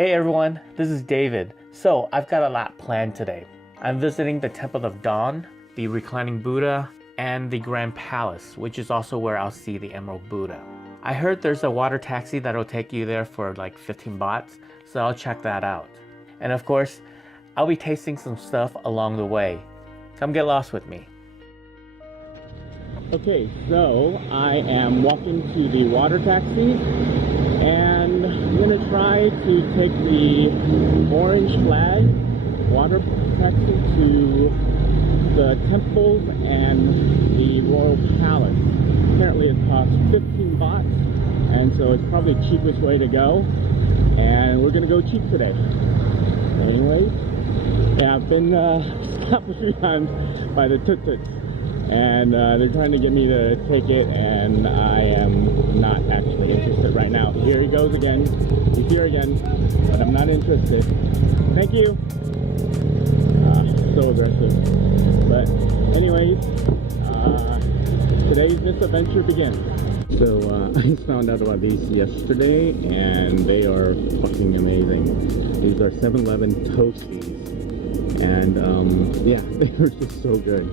Hey everyone, this is David. So I've got a lot planned today. I'm visiting the Temple of Dawn, the Reclining Buddha, and the Grand Palace, which is also where I'll see the Emerald Buddha. I heard there's a water taxi that'll take you there for like 15 bahts, so I'll check that out. And of course, I'll be tasting some stuff along the way. Come get lost with me. Okay, so I am walking to the water taxi and I'm gonna try to take the orange flag water taxi to the temples and the royal palace. Apparently it costs 15 bahts, and so it's probably the cheapest way to go, and we're gonna go cheap today. Anyways, yeah, I've been stopped a few times by the tuk-tuks, and they're trying to get me to take it, and I am not actually interested right now. Here he goes again. He's here again, but I'm not interested. Thank you. So aggressive. But anyways, today's misadventure begins. So I found out about these yesterday, and they are fucking amazing. These are 7-Eleven Toasties, and yeah, they are just so good.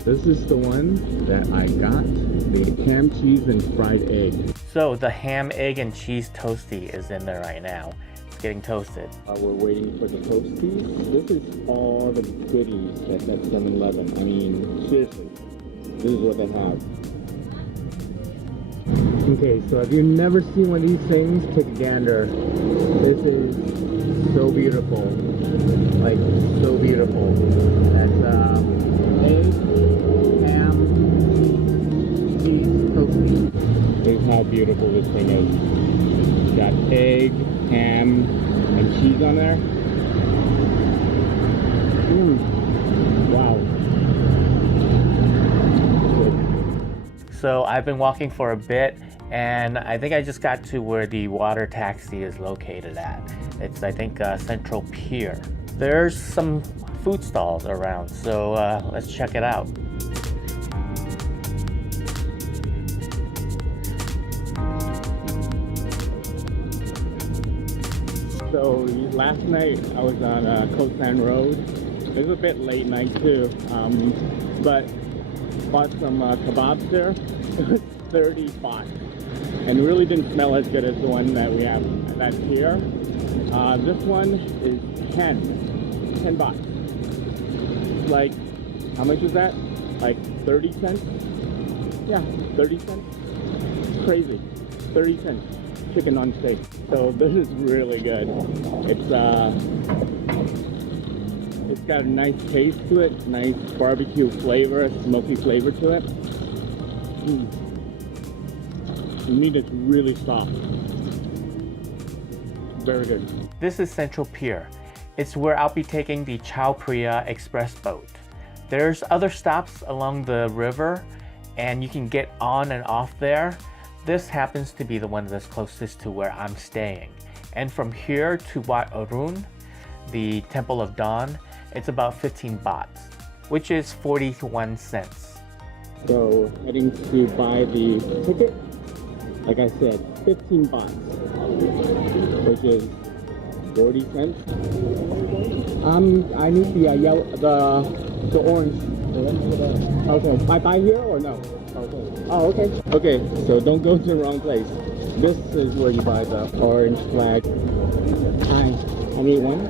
This is the one that I got, the ham, cheese, and fried egg. So the ham, egg, and cheese toasty is in there right now. It's getting toasted. We're waiting for the toasties. This is all the goodies at 7-Eleven. I mean, seriously, this is what they have. Okay, so if you've never seen one of these things, take a gander. This is so beautiful. Like, so beautiful. That's egg, ham, cheese, toasty. Look how beautiful this thing is. It's got egg, ham, and cheese on there. Wow. So I've been walking for a bit, and I think I just got to where the water taxi is located at. It's, I think, Central Pier. There's some food stalls around, so let's check it out. So last night I was on Coastline Road. It was a bit late night too, but bought some kebabs there. It was 30 bahts, and it really didn't smell as good as the one that we have that's here. This one is 10 bahts. Like, how much is that? Like 30 cents? Yeah, 30 cents. It's crazy. 30 cents. Chicken on steak. So this is really good. It's got a nice taste to it, nice barbecue flavor, smoky flavor to it. The meat is really soft. Very good. This is Central Pier. It's where I'll be taking the Chao Phraya Express boat. There's other stops along the river, and you can get on and off there. This happens to be the one that's closest to where I'm staying. And from here to Wat Arun, the Temple of Dawn, it's about 15 bahts, which is 41 cents. So heading to buy the ticket, like I said, 15 bahts, which is 40 cents. I need the yellow, the orange. Okay, I buy here or no? Okay. Oh, okay. Okay, so don't go to the wrong place. This is where you buy the orange flag. I need one.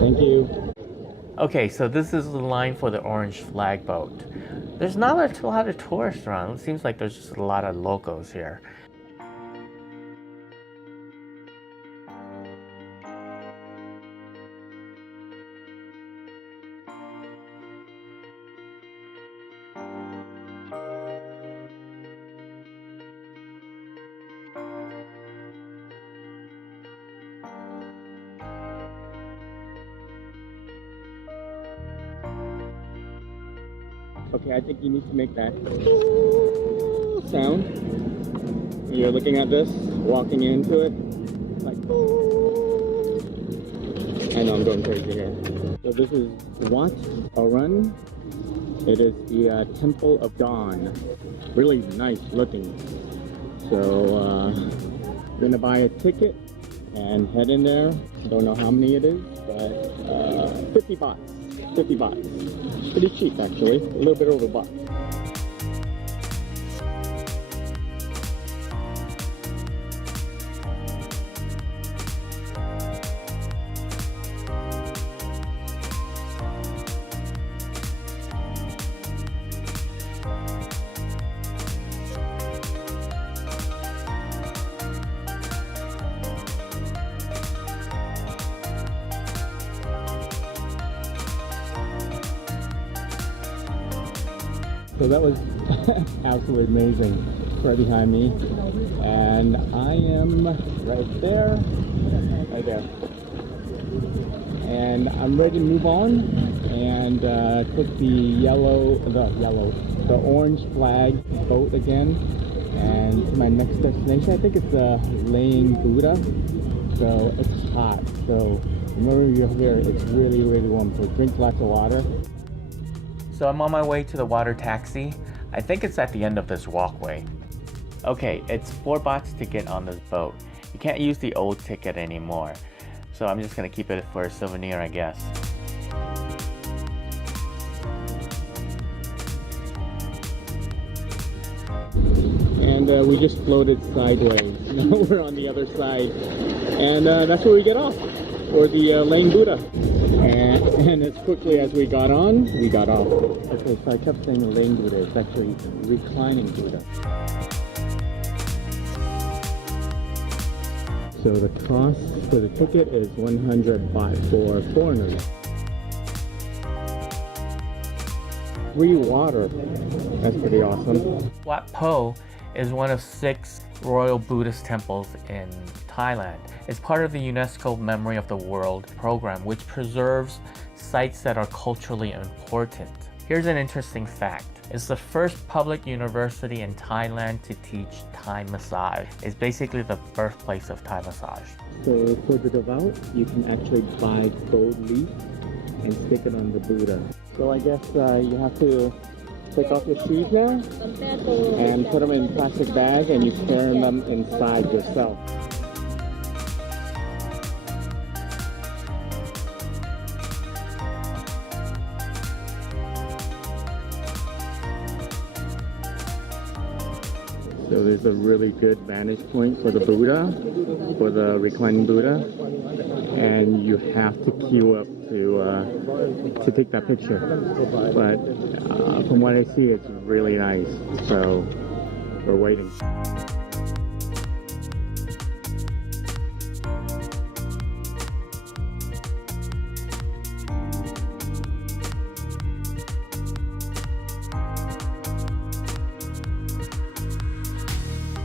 Thank you. Okay, so this is the line for the orange flag boat. There's not a lot of tourists around. It seems like there's just a lot of locals here. Okay, I think you need to make that sound. You're looking at this, walking into it, like, I know I'm going crazy here. So this is Wat Arun. It is the Temple of Dawn. Really nice looking. So I'm gonna buy a ticket and head in there. I don't know how many it is, but 50 bahts. 50 bahts. Pretty cheap actually, a little bit over baht. So that was absolutely amazing. Right behind me, and I am right there, and I'm ready to move on and take the orange flag boat again, and to my next destination. I think it's Laying Buddha. So it's hot. So remember, you're here. It's really, really warm. So drink lots of water. So I'm on my way to the water taxi. I think it's at the end of this walkway. Okay, it's 4 bahts to get on this boat. You can't use the old ticket anymore. So I'm just gonna keep it for a souvenir, I guess. And we just floated sideways. Now we're on the other side. And that's where we get off, for the Laying Buddha. And as quickly as we got on, we got off. Okay, so I kept saying Laying Buddha. It's actually reclining Buddha. So the cost for the ticket is 100 baht for foreigners. Free water. That's pretty awesome. Wat Pho is one of 6 royal Buddhist temples in Thailand. It's part of the UNESCO Memory of the World program, which preserves sites that are culturally important. Here's an interesting fact. It's the first public university in Thailand to teach Thai massage. It's basically the birthplace of Thai massage. So for the devout, you can actually buy gold leaf and stick it on the Buddha. So I guess you have to take off your shoes now and put them in plastic bags, and you carry them inside yourself. So there's a really good vantage point for the Buddha, for the reclining Buddha, and you have to queue up to take that picture. But from what I see, it's really nice. So we're waiting.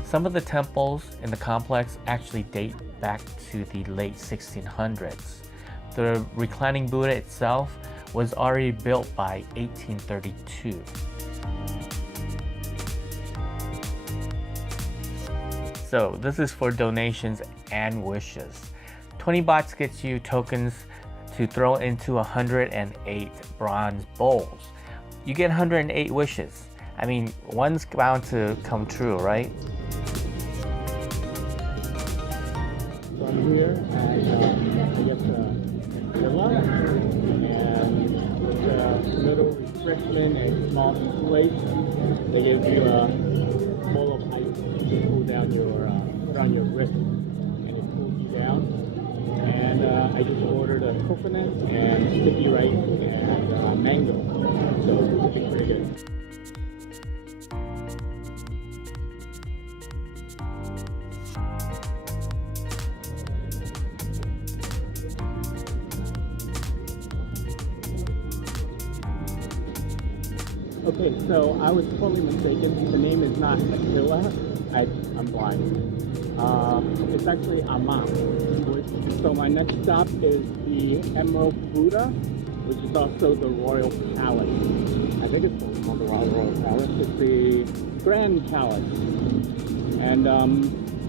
Some of the temples in the complex actually date back to the late 1600s. The reclining Buddha itself was already built by 1832. So this is for donations and wishes. 20 bahts gets you tokens to throw into 108 bronze bowls. You get 108 wishes. I mean, one's bound to come true, right? So I'm here at I guess villa, and with a little refreshment and small place, they give you a bowl of ice to cool down put on your wrist, and it cools you down. And I just ordered a coconut and sticky rice and mango, so it's looking pretty good. Okay, so I was totally mistaken. The name is not Attila. I'm blind. It's actually Amma. So my next stop is the Emerald Buddha, which is also the Royal Palace. I think it's called the Royal Palace. It's the Grand Palace. And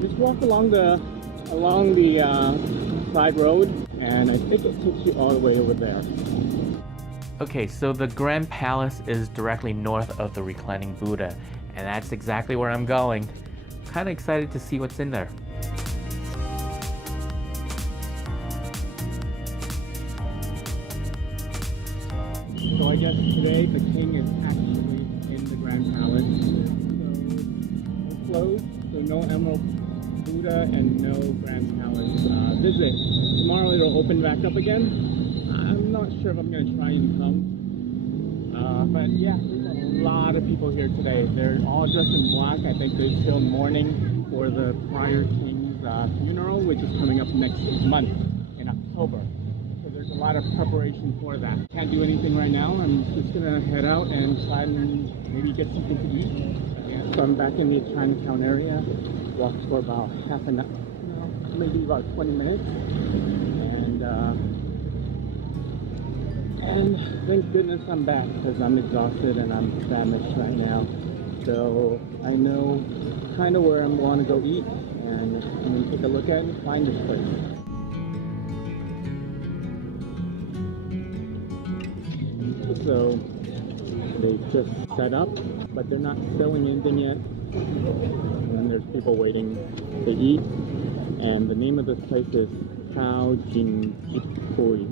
just walk along the side road, and I think it takes you all the way over there. Okay, so the Grand Palace is directly north of the reclining Buddha, and that's exactly where I'm going. kind of excited to see what's in there. So I guess today the king is actually in the Grand Palace. So we're closed, so no Emerald Buddha and no Grand Palace visit. Tomorrow it'll open back up again. I'm not sure if I'm going to try and come. But yeah, there's a lot of people here today. They're all dressed in black. I think they're still mourning for the prior king's funeral, which is coming up next month in October. So there's a lot of preparation for that. Can't do anything right now. I'm just gonna head out and try and maybe get something to eat. Yeah. So I'm back in the Chinatown area. Walked for about half an hour, maybe about 20 minutes. And thank goodness I'm back because I'm exhausted and I'm famished right now. So I know kind of where I want to go eat, and I'm going to take a look at it and find this place. So they just set up, but they're not selling anything yet. And then there's people waiting to eat. And the name of this place is Khao Jin Jipui.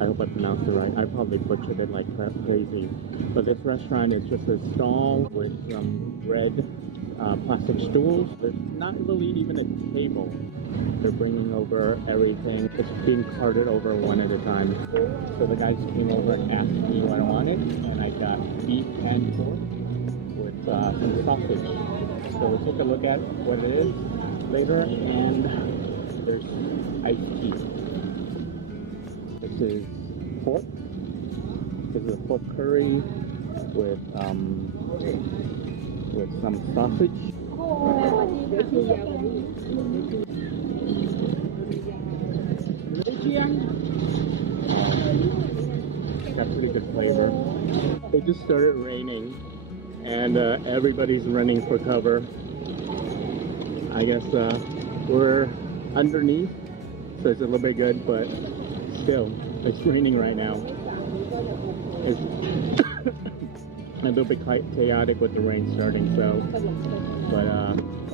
I hope I pronounced it right. I probably butchered it like crazy. But this restaurant is just a stall with some red plastic stools. There's not really even a table. They're bringing over everything. It's being carted over one at a time. So the guys came over and asked me what I wanted, and I got beef and pork with some sausage. So we'll take a look at what it is later, and there's iced tea. This is pork. This is a pork curry with some sausage. Got pretty good flavor. It just started raining, and everybody's running for cover. I guess we're underneath, so it's a little bit good, but still, it's raining right now. It's a little bit chaotic with the rain starting, but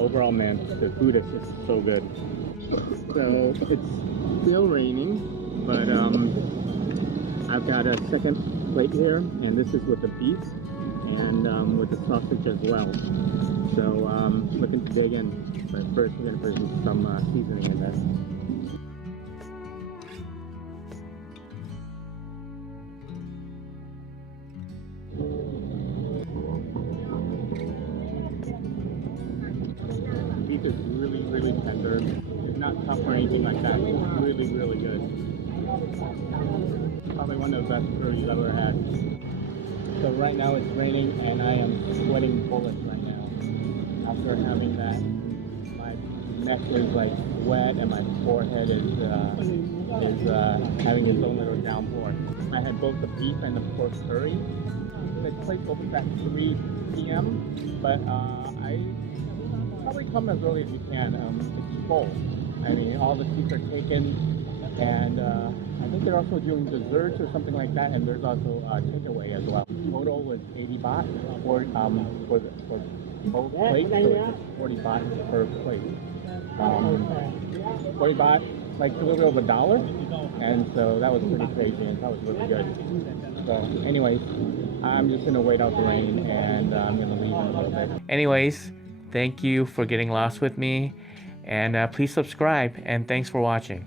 overall, man, the food is just so good. So it's still raining, but I've got a second plate here, and this is with the beef and with the sausage as well. So looking to dig in, but first we're gonna put some seasoning in there. Beef is really tender. It's not tough or anything like that. It's really good. Probably one of the best curries I've ever had. So right now it's raining and I am sweating bullets right now. After having that, my neck is like wet and my forehead is having its own little downpour. I had both the beef and the pork curry. The place opens at 3 p.m. but I probably come as early as you can. It's full. I mean, all the seats are taken, and I think they're also doing desserts or something like that, and there's also takeaway as well. Total was 80 baht for both plates, so it's just 40 baht per plate. 40 baht, like a little bit over $1, and so that was pretty crazy, and that was really good. So anyways, I'm just gonna wait out the rain, and I'm gonna leave in a little bit. Anyways, thank you for getting lost with me, and please subscribe, and thanks for watching.